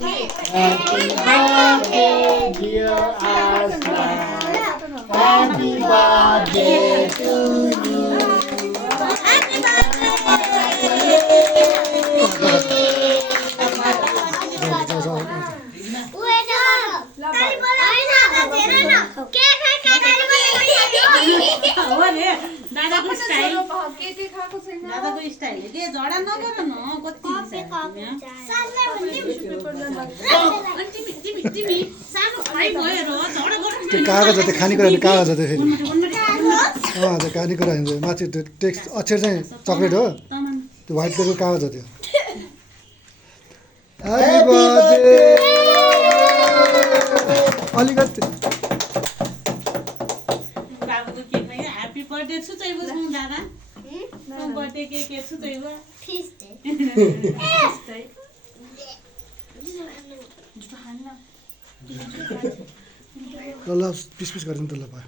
Happy birthday, dear Aslan. Happy birthday to you. दादाको style दादाको style के झडा नगर न कति तिमी सानो भाइ भयो र झडा गर्नु त्यो कागज हो त्यो खानेकुरा नि कागज हो त्यो फेरि त्यो खानेकुरा हुन्छ माथि त्यो टेक्स्ट अक्षर चाहिँ चक्लेट हो त्यो व्हाइट कलरको कागज हो त्यो ह्याप्पी बर्थडे अलिकति बाबुको केकमा ह्याप्पी बर्थडे छु चाहिँ बुझ्नु दादा बर्थडे केक छु चाहिँ बुझ्नु ल ल पिस पिस गरिदिनु त ल भयो